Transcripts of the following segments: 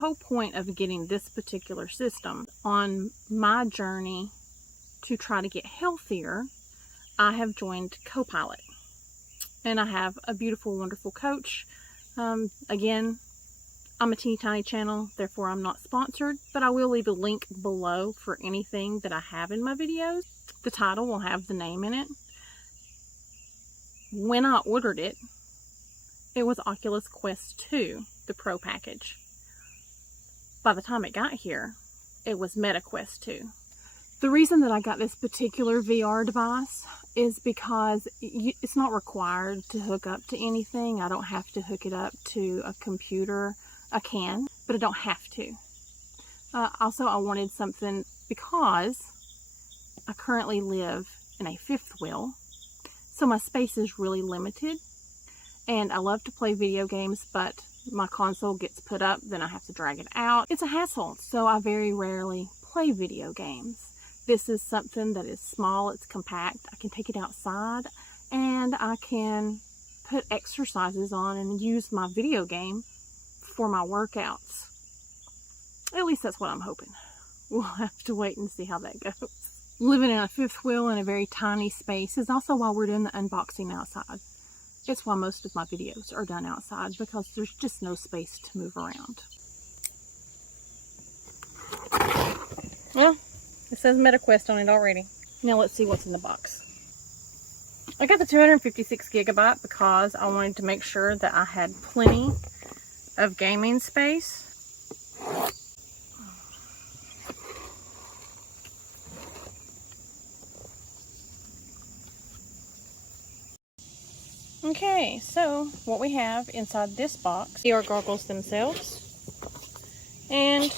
The whole point of getting this particular system on my journey to try to get healthier, I have joined CoPilot, and I have a beautiful, wonderful coach. Again, I'm a teeny tiny channel, therefore I'm not sponsored, but I will leave a link below for anything that I have in my videos. The title will have the name in it. When I ordered it, it was Oculus Quest 2, the Pro package. By the time it got here, it was Meta Quest 2. The reason that I got this particular VR device is because it's not required to hook up to anything. I don't have to hook it up to a computer. I can, but I don't have to. Also, I wanted something because I currently live in a fifth wheel, so my space is really limited, and I love to play video games, but my console gets put up, then I have to drag it out. It's a hassle, so I very rarely play video games. This is something that is small, it's compact, I can take it outside, and I can put exercises on and use my video game for my workouts. At least that's what I'm hoping. We'll have to wait and see how that goes. Living in a fifth wheel in a very tiny space is also why we're doing the unboxing outside. It's why most of my videos are done outside, because there's just no space to move around. Well, it says MetaQuest on it already. Now let's see what's in the box. I got the 256 gigabyte because I wanted to make sure that I had plenty of gaming space. Okay, so what we have inside this box, the VR goggles themselves, and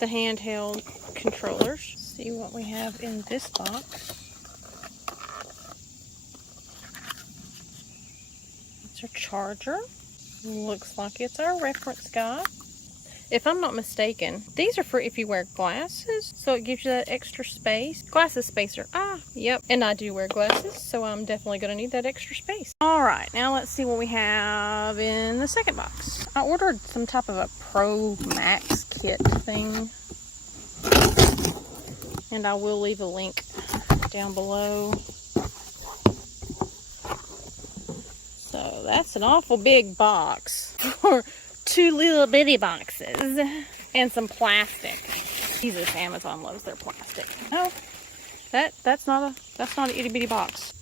the handheld controllers. Let's see what we have in this box. It's our charger. Looks like it's our reference guide. If I'm not mistaken, these are for if you wear glasses, so it gives you that extra space. Glasses spacer. Yep. And I do wear glasses, so I'm definitely going to need that extra space. Alright, now let's see what we have in the second box. I ordered some type of a Pro Max kit thing, and I will leave a link down below. So that's an awful big box for two little bitty boxes and some plastic. Jesus, Amazon loves their plastic. No, that's not an itty bitty box.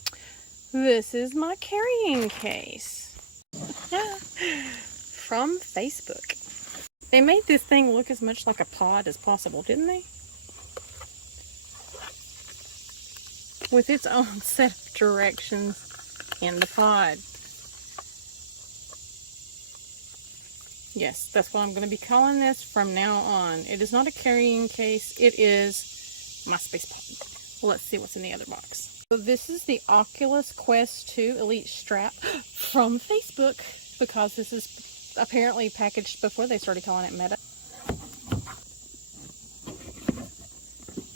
This is my carrying case from Facebook. They made this thing look as much like a pod as possible, didn't they? With its own set of directions in the pod. Yes, that's what I'm going to be calling this from now on. It is not a carrying case. It is my space pod. Let's see what's in the other box. So this is the Oculus Quest 2 Elite Strap from Facebook, because this is apparently packaged before they started calling it Meta.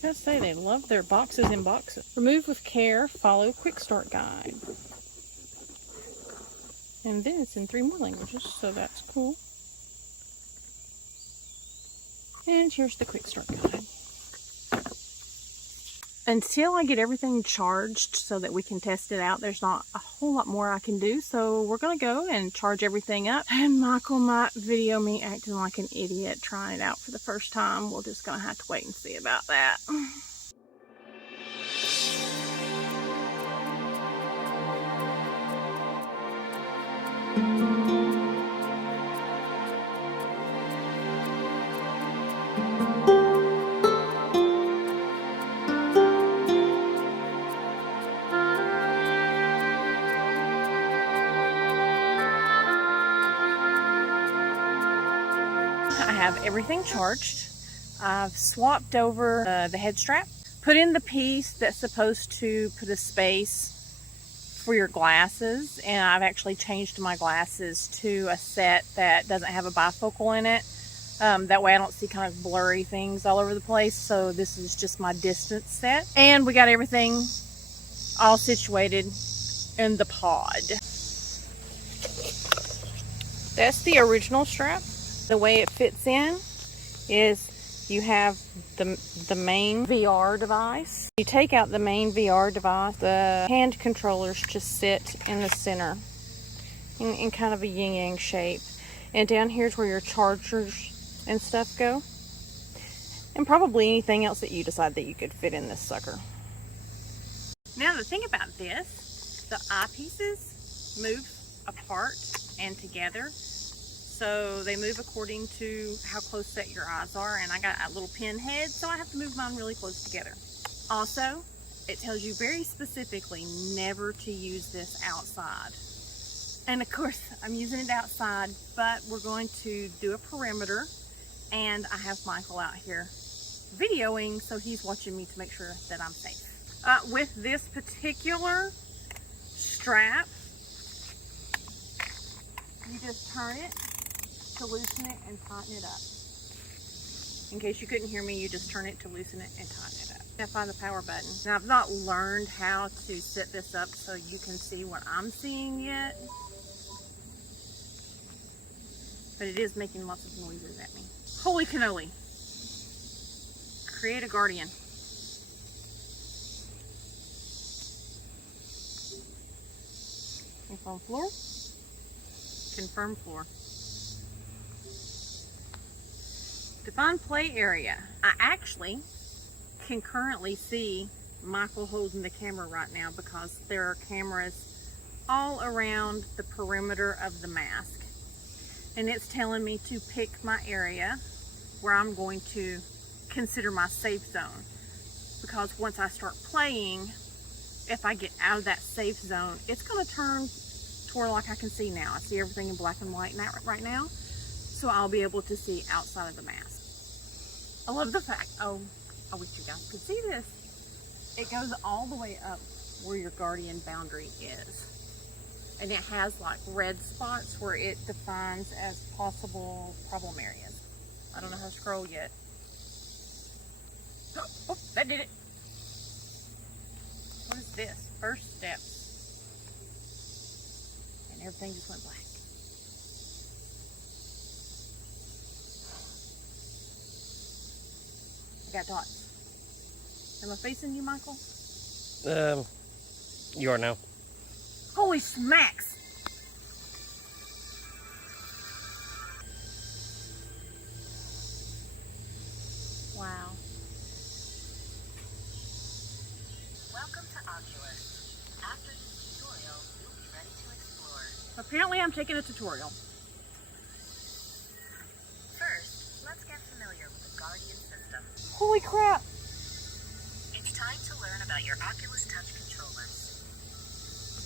Gotta say, they love their boxes in boxes. Remove with care, follow quick start guide. And then it's in 3 more languages, so that's cool. And here's the quick start guide. Until I get everything charged so that we can test it out, there's not a whole lot more I can do. So we're going to go and charge everything up. And Michael might video me acting like an idiot trying it out for the first time. We're just going to have to wait and see about that. I have everything charged. I've swapped over the head strap, put in the piece that's supposed to put a space for your glasses, and I've actually changed my glasses to a set that doesn't have a bifocal in it. That way I don't see kind of blurry things all over the place. So this is just my distance set, and we got everything all situated in the pod. That's the original strap. The way it fits in is you have the main VR device. You take out the main VR device, the hand controllers just sit in the center in kind of a yin-yang shape. And down here's where your chargers and stuff go. And probably anything else that you decide that you could fit in this sucker. Now the thing about this, the eyepieces move apart and together. So they move according to how close set your eyes are, and I got a little pin head, so I have to move mine really close together. Also, it tells you very specifically never to use this outside. And of course, I'm using it outside, but we're going to do a perimeter, and I have Michael out here videoing, so he's watching me to make sure that I'm safe. With this particular strap, you just turn it to loosen it and tighten it up. In case you couldn't hear me, you just turn it to loosen it and tighten it up. Now find the power button. Now I've not learned how to set this up so you can see what I'm seeing yet, but it is making lots of noises at me. Holy cannoli. Create a guardian. Confirm floor. Confirm floor. Define play area. I actually can currently see Michael holding the camera right now because there are cameras all around the perimeter of the mask. And it's telling me to pick my area where I'm going to consider my safe zone. Because once I start playing, if I get out of that safe zone, it's going to turn to where like I can see now. I see everything in black and white right now. So I'll be able to see outside of the mask. I love the fact, oh, I wish you guys could see this. It goes all the way up where your guardian boundary is. And it has like red spots where it defines as possible problem areas. I don't know how to scroll yet. Oh, that did it. What is this? First steps. And everything just went black. I got dots. Am I facing you, Michael? You are now. Holy smacks! Wow. Welcome to Oculus. After this tutorial, you'll be ready to explore. Apparently I'm taking a tutorial. First, let's get familiar with the Guardian system. Holy crap! It's time to learn about your Oculus Touch controllers.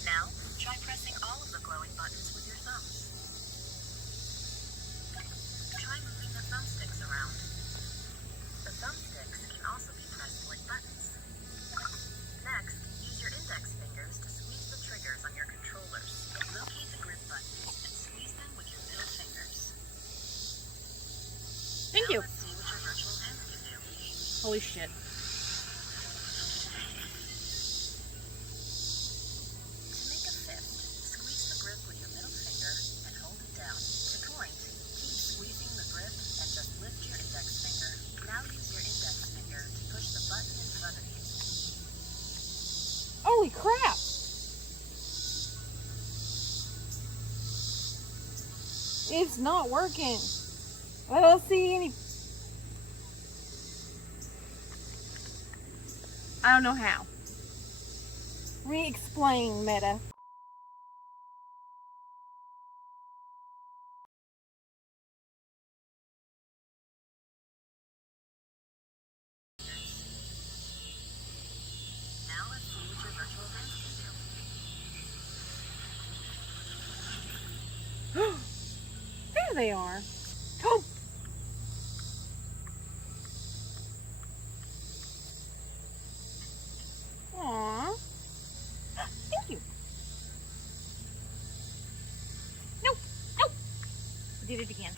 Now, try pressing all of the glowing buttons with your thumbs. Try moving the thumbsticks around. The thumbsticks can also be pressed like buttons. Next, use your index fingers to squeeze the triggers on your controllers. Locate the grip button and squeeze them with your middle fingers. Thank you. Let's see what your virtual hands can do. Holy shit. To make a fist, squeeze the grip with your middle finger and hold it down. To point, keep squeezing the grip and just lift your index finger. Now use your index finger to push the button in front of you. Holy crap! It's not working. I don't see any. I don't know how. Re-explain, Meta. Now let's see what your virtual hands can do. There they are. Oh! Aww. Thank you. No! No! I did it again.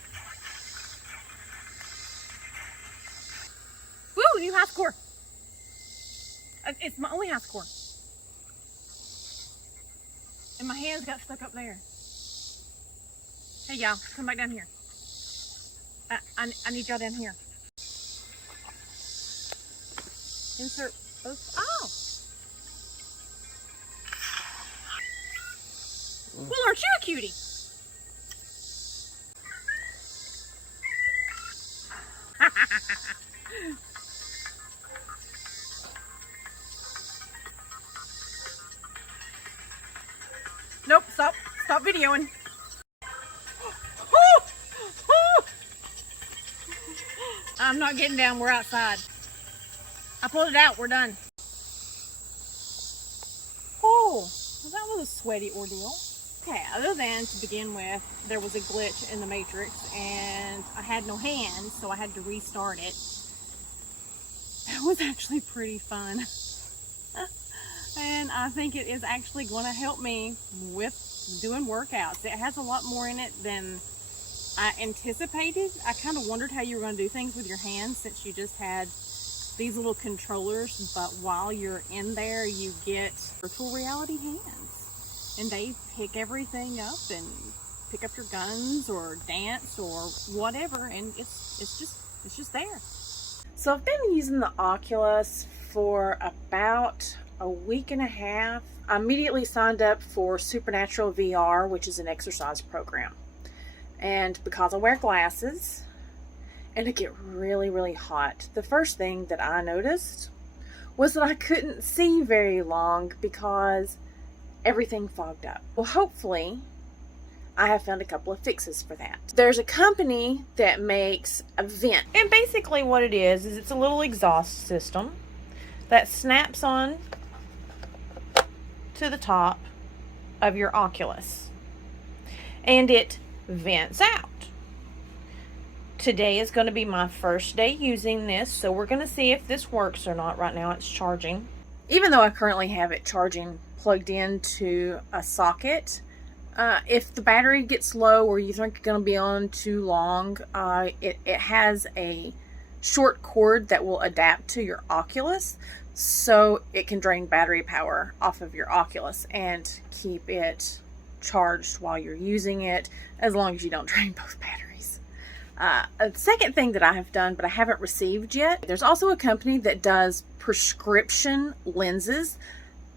Woo! New high score! It's my only high score. And my hands got stuck up there. Hey y'all, come back down here. I need y'all down here. Insert both. Oh! Well, aren't you a cutie? Nope, stop videoing. I'm not getting down, we're outside. I pulled it out, we're done. Oh, well, that was a sweaty ordeal. Okay, other than to begin with, there was a glitch in the matrix and I had no hands, so I had to restart it. That was actually pretty fun. And I think it is actually going to help me with doing workouts. It has a lot more in it than I anticipated. I kind of wondered how you were going to do things with your hands since you just had these little controllers, but while you're in there you get virtual reality hands and they pick everything up and pick up your guns or dance or whatever, and it's just there. So I've been using the Oculus for about a week and a half. I immediately signed up for Supernatural VR, which is an exercise program. And because I wear glasses and it get really hot, the first thing that I noticed was that I couldn't see very long because everything fogged up. Well, hopefully I have found a couple of fixes for that. There's a company that makes a vent, and basically what it is it's a little exhaust system that snaps on to the top of your Oculus and it vents out. Today is going to be my first day using this, so we're going to see if this works or not. Right now it's charging. Even though I currently have it charging plugged into a socket, if the battery gets low or you think it's going to be on too long, it has a short cord that will adapt to your Oculus, so it can drain battery power off of your Oculus and keep it charged while you're using it, as long as you don't drain both batteries. A second thing that I have done but I haven't received yet, there's also a company that does prescription lenses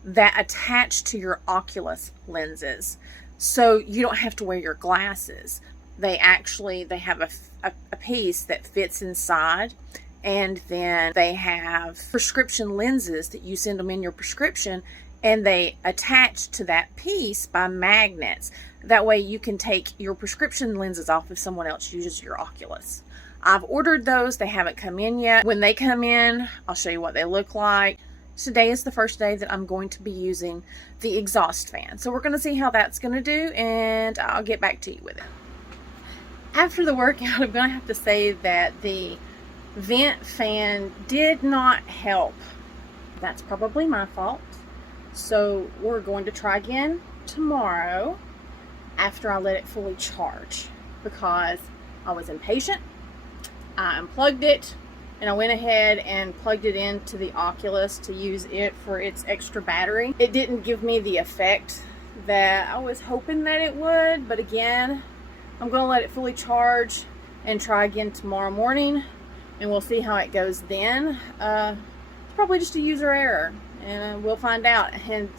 that attach to your Oculus lenses, so you don't have to wear your glasses. They have a piece that fits inside, and then they have prescription lenses that you send them in your prescription, and they attach to that piece by magnets. That way you can take your prescription lenses off if someone else uses your Oculus. I've ordered those. They haven't come in yet. When they come in, I'll show you what they look like. Today is the first day that I'm going to be using the exhaust fan. So we're going to see how that's going to do, and I'll get back to you with it. After the workout, I'm going to have to say that the vent fan did not help. That's probably my fault. So we're going to try again tomorrow after I let it fully charge, because I was impatient. I unplugged it and I went ahead and plugged it into the Oculus to use it for its extra battery. It didn't give me the effect that I was hoping that it would, but again, I'm going to let it fully charge and try again tomorrow morning, and we'll see how it goes then. It's probably just a user error, and we'll find out. And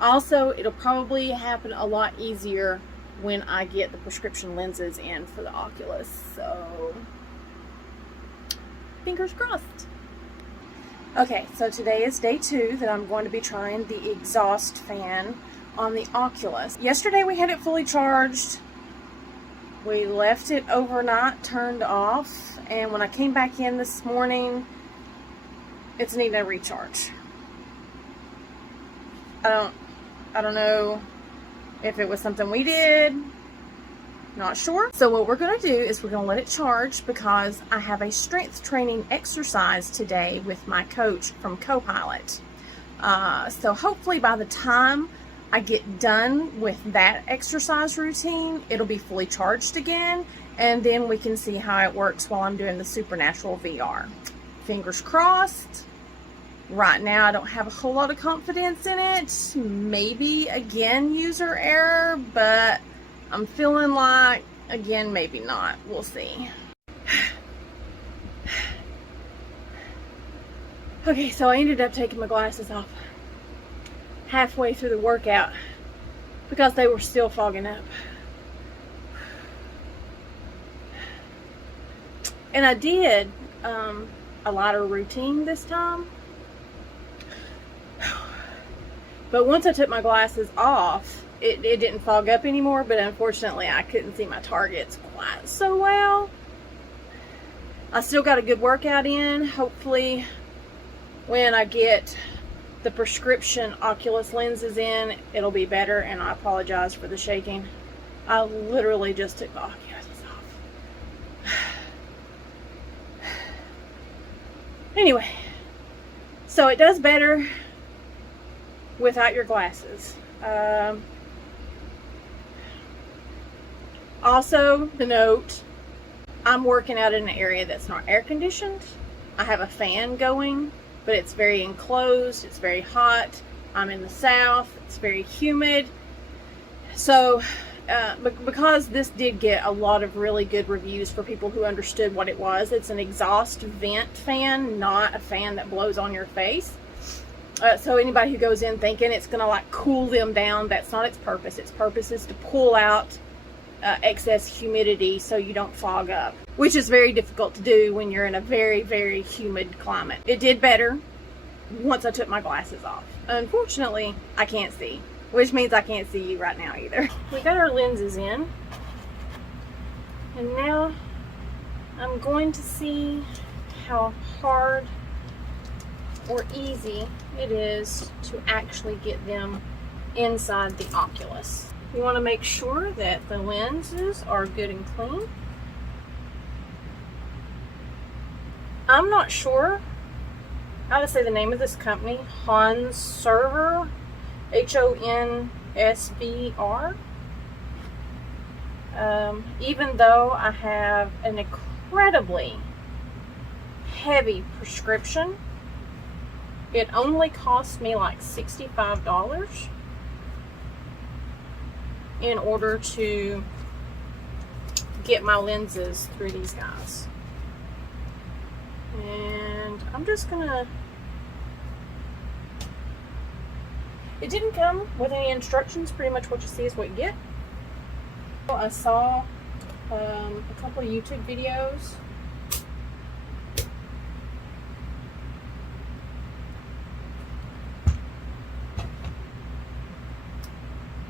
also, it'll probably happen a lot easier when I get the prescription lenses in for the Oculus. So, fingers crossed. Okay, so today is day 2 that I'm going to be trying the exhaust fan on the Oculus. Yesterday we had it fully charged. We left it overnight turned off, and when I came back in this morning, it's needing a recharge. I don't know if it was something we did. Not sure. So what we're going to do is we're going to let it charge, because I have a strength training exercise today with my coach from CoPilot. So hopefully by the time I get done with that exercise routine, it'll be fully charged again, and then we can see how it works while I'm doing the Supernatural VR. Fingers crossed. Right now I don't have a whole lot of confidence in it. Maybe again user error, but I'm feeling like again maybe not. We'll see. Okay, so I ended up taking my glasses off halfway through the workout because they were still fogging up. And I did a lighter routine this time. But once I took my glasses off, it didn't fog up anymore, but unfortunately I couldn't see my targets quite so well. I still got a good workout in. Hopefully when I get the prescription Oculus lenses in, it'll be better, and I apologize for the shaking. I literally just took the Oculus off. Anyway, so it does better without your glasses. Also, the note, I'm working out in an area that's not air conditioned. I have a fan going, but it's very enclosed, it's very hot. I'm in the south, it's very humid. So, because this did get a lot of really good reviews for people who understood what it was, it's an exhaust vent fan, not a fan that blows on your face. So anybody who goes in thinking it's gonna like cool them down, that's not its purpose. Its purpose is to pull out excess humidity so you don't fog up, which is very difficult to do when you're in a very, very humid climate. It did better once I took my glasses off. Unfortunately, I can't see, which means I can't see you right now either. We got our lenses in, and now I'm going to see how hard or easy it is to actually get them inside the Oculus. You want to make sure that the lenses are good and clean. I'm not sure how to say the name of this company. Honsvr, Honsvr. Even though I have an incredibly heavy prescription, it only cost me like $65 in order to get my lenses through these guys. And I'm just gonna, it didn't come with any instructions. Pretty much what you see is what you get. I saw a couple of YouTube videos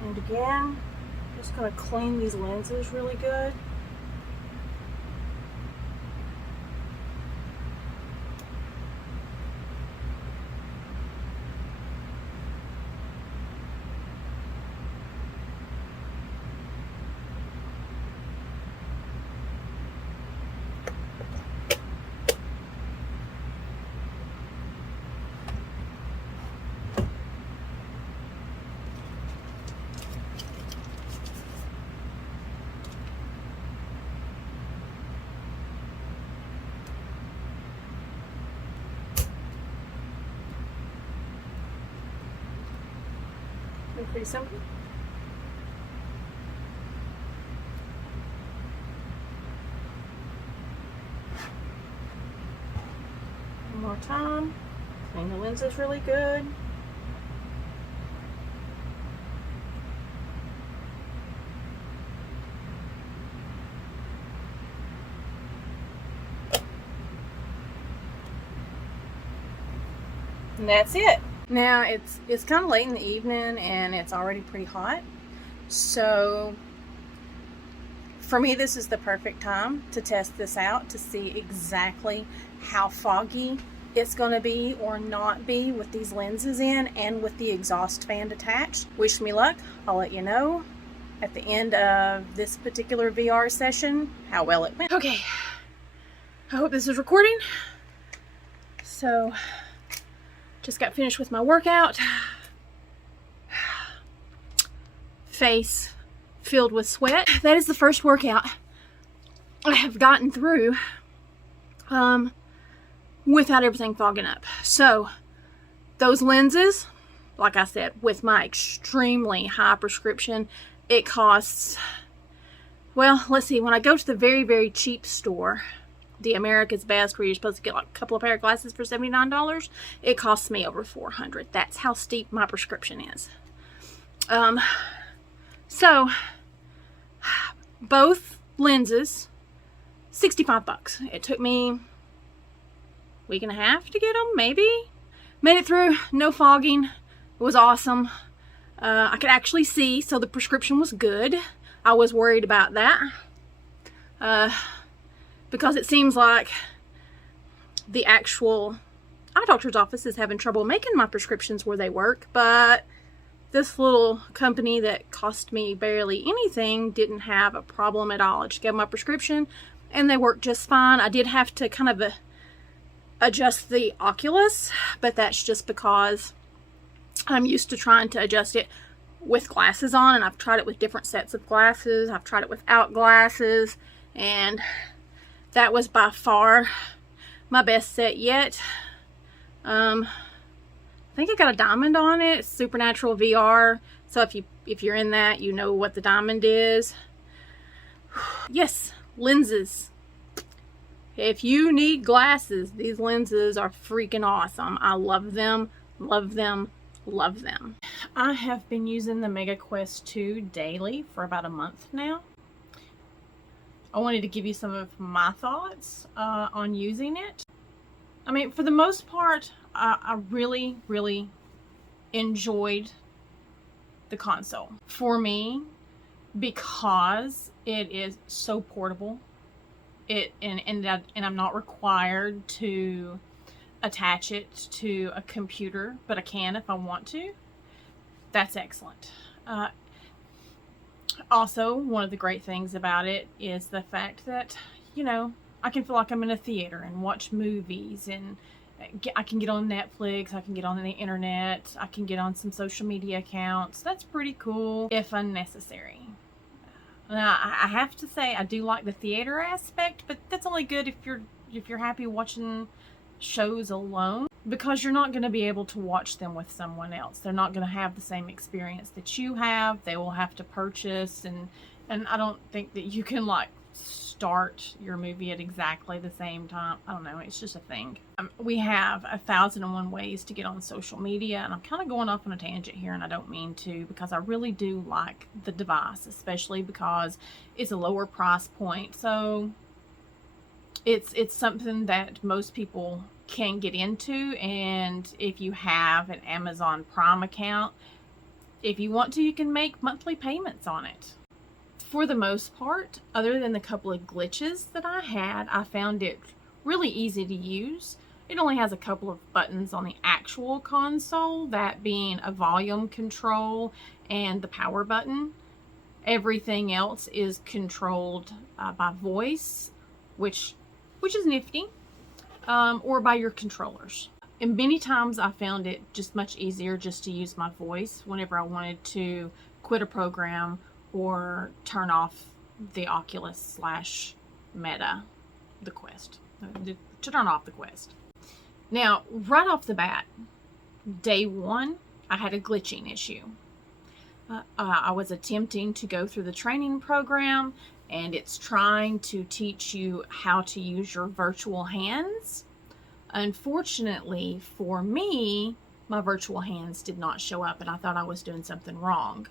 and again, just going to clean these lenses really good. Pretty simple. One more time. Clean the lenses really good. And that's it. Now it's kind of late in the evening and it's already pretty hot, so for me this is the perfect time to test this out to see exactly how foggy it's going to be or not be with these lenses in and with the exhaust fan attached. Wish me luck. I'll let you know at the end of this particular VR session how well it went. Okay, I hope this is recording. So just got finished with my workout. Face filled with sweat. That is the first workout I have gotten through without everything fogging up. So those lenses, like I said, with my extremely high prescription, it costs, well, let's see, when I go to the very, very cheap store, the America's Best, where you're supposed to get like a couple of pair of glasses for $79, it costs me over $400. That's how steep my prescription is. So both lenses, $65. It took me a week and a half to get them, maybe. Made it through, no fogging. It was awesome. I could actually see, so the prescription was good. I was worried about that. Because it seems like the actual eye doctor's office is having trouble making my prescriptions where they work, but this little company that cost me barely anything didn't have a problem at all. I just gave my prescription and they worked just fine. I did have to kind of adjust the Oculus, but that's just because I'm used to trying to adjust it with glasses on, and I've tried it with different sets of glasses. I've tried it without glasses, and that was by far my best set yet. I think I got a diamond on it. It's Supernatural VR. So if you're in that, you know what the diamond is. Yes, lenses. If you need glasses, these lenses are freaking awesome. I love them, love them, love them. I have been using the Mega Quest 2 daily for about a month now. I wanted to give you some of my thoughts on using it. I mean, for the most part, I really, really enjoyed the console. For me, because it is so portable, and I'm not required to attach it to a computer, but I can if I want to. That's excellent. Also, one of the great things about it is the fact that, you know, I can feel like I'm in a theater and watch movies, and I can get on Netflix, I can get on the internet, I can get on some social media accounts. That's pretty cool if unnecessary. Now, I have to say I do like the theater aspect, but that's only good if you're happy watching shows alone, because you're not going to be able to watch them with someone else. They're not going to have the same experience that you have. They will have to purchase, and I don't think that you can like start your movie at exactly the same time. I don't know, it's just a thing. We have 1,001 ways to get on social media, and I'm kind of going off on a tangent here, and I don't mean to, because I really do like the device, especially because it's a lower price point. So it's something that most people can get into, and if you have an Amazon Prime account, if you want to, you can make monthly payments on it. For the most part, other than the couple of glitches that I had, I found it really easy to use. It only has a couple of buttons on the actual console, that being a volume control and the power button. Everything else is controlled by voice, which is nifty, or by your controllers. And many times I found it just much easier just to use my voice whenever I wanted to quit a program or turn off the Oculus / Meta, the Quest, to turn off the Quest. Now, right off the bat, day one, I had a glitching issue. I was attempting to go through the training program, and it's trying to teach you how to use your virtual hands. Unfortunately for me, my virtual hands did not show up, and I thought I was doing something wrong.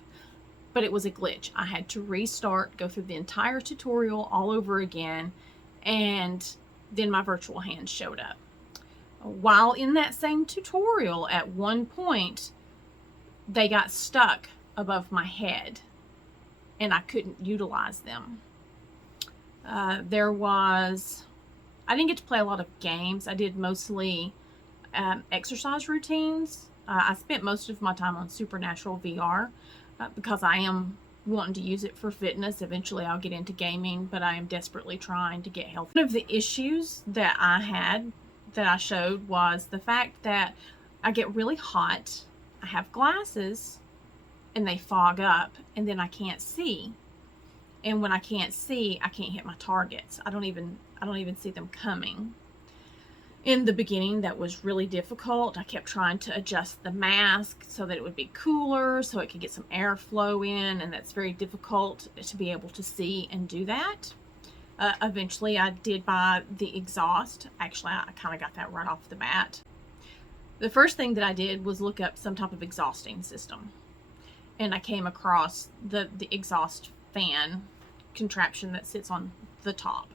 But it was a glitch. I had to restart, go through the entire tutorial all over again, and then my virtual hands showed up. While in that same tutorial, at one point, they got stuck above my head, and I couldn't utilize them. I didn't get to play a lot of games. I did mostly exercise routines. I spent most of my time on Supernatural VR because I am wanting to use it for fitness. Eventually I'll get into gaming, but I am desperately trying to get healthy. One of the issues that I had that I showed was the fact that I get really hot. I have glasses and they fog up, and then I can't see. And when I can't see, I can't hit my targets. I don't even see them coming. In the beginning, that was really difficult. I kept trying to adjust the mask so that it would be cooler, so it could get some airflow in, and that's very difficult to be able to see and do that. Eventually I did buy the exhaust. Actually, I kind of got that right off the bat. The first thing that I did was look up some type of exhausting system. And I came across the exhaust fan contraption that sits on the top.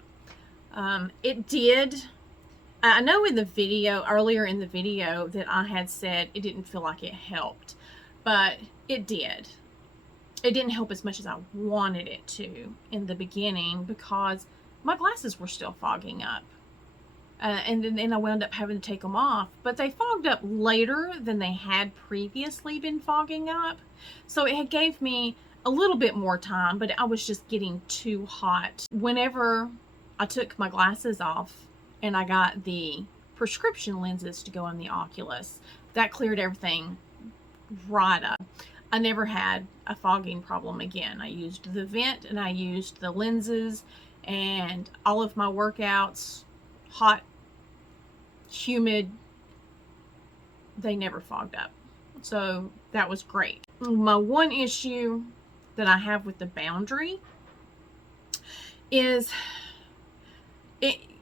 It did, I know in the video, earlier in the video, that I had said it didn't feel like it helped, but it did. It didn't help as much as I wanted it to in the beginning because my glasses were still fogging up. And then I wound up having to take them off, but they fogged up later than they had previously been fogging up. So it gave me a little bit more time, but I was just getting too hot. Whenever I took my glasses off and I got the prescription lenses to go on the Oculus, that cleared everything right up. I never had a fogging problem again. I used the vent and I used the lenses, and all of my workouts, hot, humid, they never fogged up. So that was great. My one issue that I have with the boundary is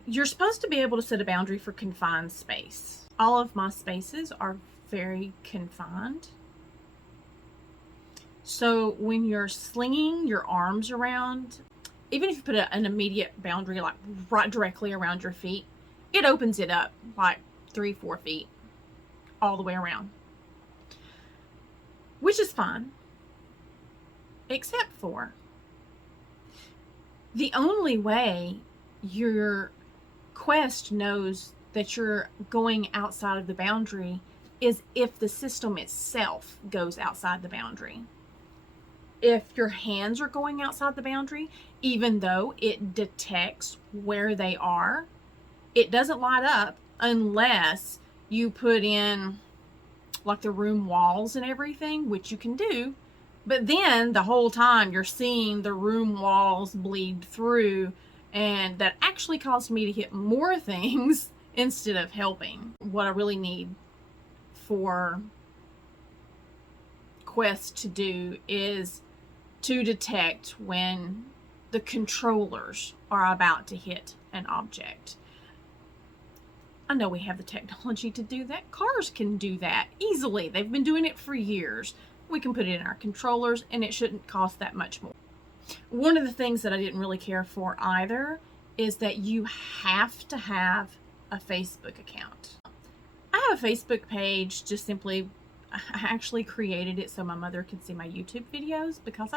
you're supposed to be able to set a boundary for confined space. All of my spaces are very confined. So when you're slinging your arms around, even if you put an immediate boundary like right directly around your feet, it opens it up like 3-4 feet all the way around, which is fine, except for the only way your Quest knows that you're going outside of the boundary is if the system itself goes outside the boundary. If your hands are going outside the boundary, even though it detects where they are, it doesn't light up unless you put in like the room walls and everything, which you can do. But then the whole time you're seeing the room walls bleed through, and that actually caused me to hit more things instead of helping. What I really need for Quest to do is to detect when the controllers are about to hit an object. I know we have the technology to do that. Cars can do that easily. They've been doing it for years. We can put it in our controllers and it shouldn't cost that much more. One of the things that I didn't really care for either is that you have to have a Facebook account. I have a Facebook page, just simply, I actually created it so my mother could see my YouTube videos because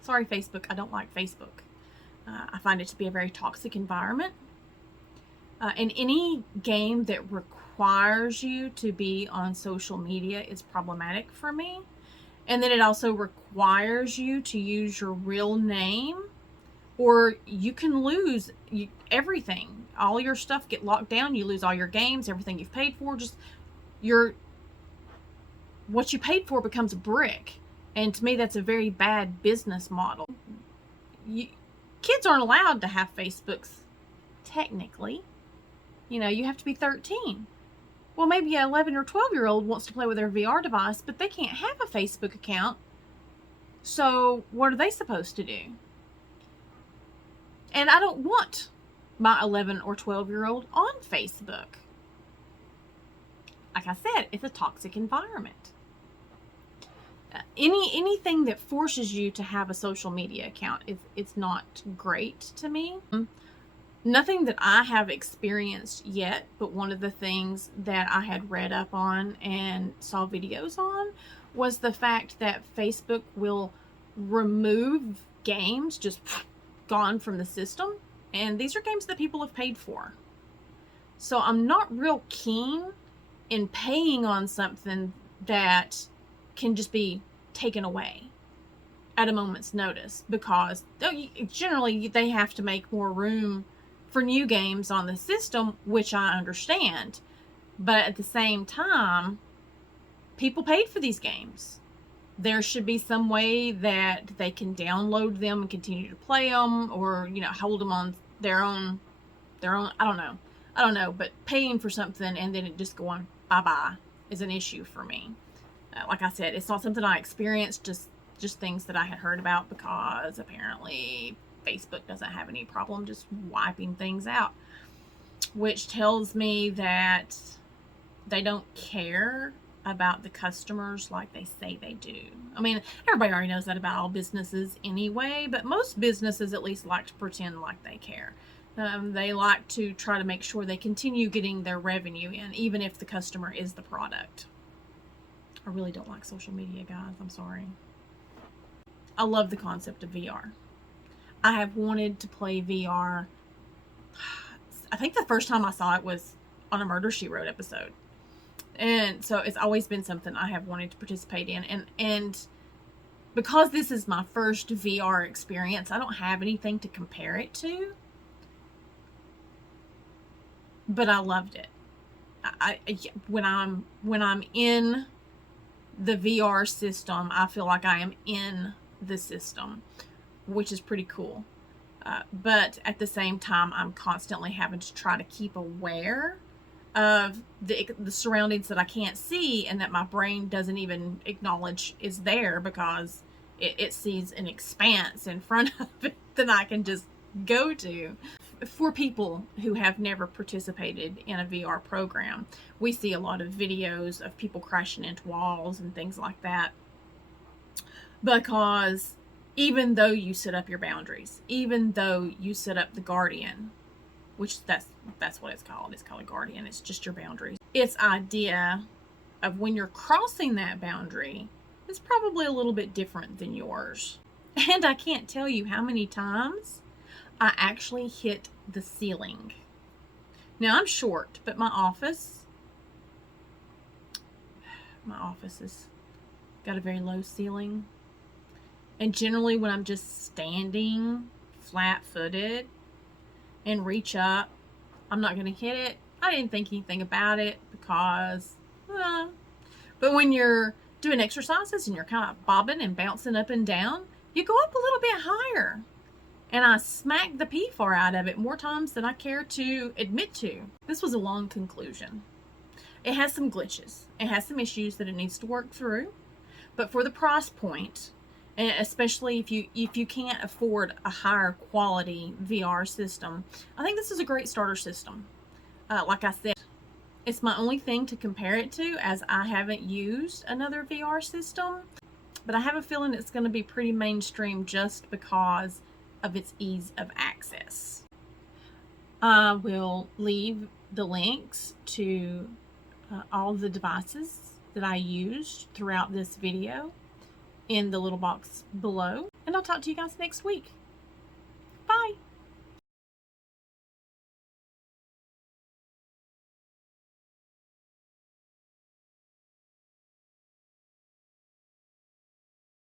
sorry Facebook, I don't like Facebook. I find it to be a very toxic environment. And any game that requires you to be on social media is problematic for me. And then it also requires you to use your real name, or you can lose everything. All your stuff get locked down. You lose all your games, everything you've paid for. Just what you paid for becomes a brick. And to me, that's a very bad business model. Kids aren't allowed to have Facebooks, technically. You know, you have to be 13. Well, maybe an 11 or 12-year-old wants to play with their VR device, but they can't have a Facebook account. So what are they supposed to do? And I don't want my 11 or 12-year-old on Facebook. Like I said, it's a toxic environment. Anything that forces you to have a social media account, it's not great to me. Nothing that I have experienced yet, but one of the things that I had read up on and saw videos on was the fact that Facebook will remove games just gone from the system. And these are games that people have paid for. So I'm not real keen in paying on something that can just be taken away at a moment's notice, because generally they have to make more room for new games on the system, which I understand. But at the same time, people paid for these games. There should be some way that they can download them and continue to play them, or, hold them on their own, I don't know, but paying for something and then it just going bye-bye is an issue for me. Like I said, it's not something I experienced, just things that I had heard about, because apparently Facebook doesn't have any problem just wiping things out, which tells me that they don't care about the customers like they say they do. I mean, everybody already knows that about all businesses anyway, but most businesses at least like to pretend like they care. They like to try to make sure they continue getting their revenue in, even if the customer is the product. I really don't like social media, guys. I'm sorry. I love the concept of VR. I have wanted to play VR. I think the first time I saw it was on a Murder, She Wrote episode. And so it's always been something I have wanted to participate in. And because this is my first VR experience, I don't have anything to compare it to. But I loved it. When I'm in the VR system, I feel like I am in the system, which is pretty cool. But at the same time, I'm constantly having to try to keep aware of the surroundings that I can't see and that my brain doesn't even acknowledge is there, because it sees an expanse in front of it that I can just go to. For people who have never participated in a VR program, we see a lot of videos of people crashing into walls and things like that, because even though you set up your boundaries, even though you set up the guardian, which that's what it's called a guardian, it's just your boundaries, its idea of when you're crossing that boundary is probably a little bit different than yours. And I can't tell you how many times I actually hit the ceiling. Now, I'm short, but my office has got a very low ceiling. And generally when I'm just standing flat-footed and reach up, I'm not going to hit it. I didn't think anything about it because, but when you're doing exercises and you're kind of bobbing and bouncing up and down, you go up a little bit higher. And I smacked the P-far out of it more times than I care to admit to. This was a long conclusion. It has some glitches. It has some issues that it needs to work through. But for the price point, and especially if you can't afford a higher quality VR system, I think this is a great starter system. Like I said, it's my only thing to compare it to, as I haven't used another VR system. But I have a feeling it's going to be pretty mainstream just because of its ease of access. I will leave the links to all the devices that I used throughout this video in the little box below, and I'll talk to you guys next week.